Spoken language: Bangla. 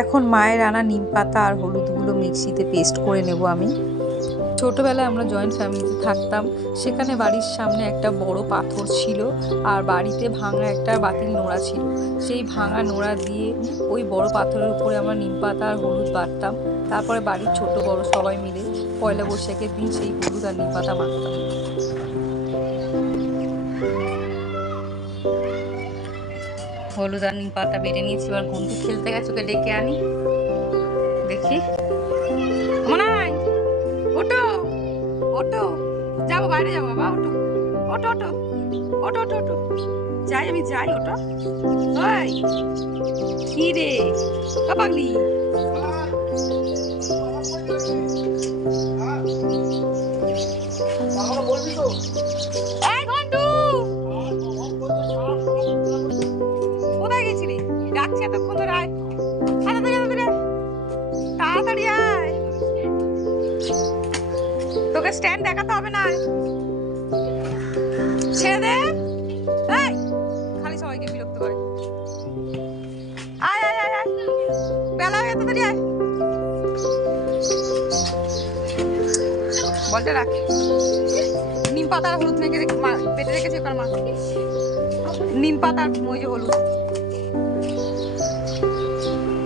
এখন মায়ের আনা নিম পাতা আর হলুদগুলো মিক্সিতে পেস্ট করে নেব আমি। ছোটোবেলায় আমরা জয়েন্ট ফ্যামিলিতে থাকতাম, সেখানে বাড়ির সামনে একটা বড় পাথর ছিল আর বাড়িতে ভাঙা একটা বাতিল নোড়া ছিল। সেই ভাঙা নোড়া দিয়ে ওই বড় পাথরের উপরে আমরা নিম পাতা আর হলুদ বাটতাম। তারপরে বাড়ির ছোট বড় সবাই মিলে পয়লা বৈশাখের দিন সেই হলুদ আর নিম পাতা মাখতাম। হলুদ আর নিম পাতা বেটে নিয়েছি, এবার গুনতি খেলতে গেছে, ওকে ডেকে আনি। দেখি মনে হয় ওটো ওটো, যাবো বাইরে যাবো বাবা, ওটো ওটো ওটো ওটো ওটো ওটো, যাই আমি যাই, ওটো। ওই কি রে পাগলি, কোথায় গেছিলি? ডাকছি এতক্ষণ ধরে, আয় তাড়াতাড়ি আয়, তোকে স্ট্যান্ড দেখাতে হবে না, ছেড়ে দে, খালি সবাইকে বিরক্ত করে। আয় আয় আয় আয়, বেলা হয়ে তাড়াতাড়ি আয়, বলতে রাখ। নিম পাতা আর হলুদ মেখে বেটে রেখেছে, মা নিম পাতা আর ওই যে হলুদ।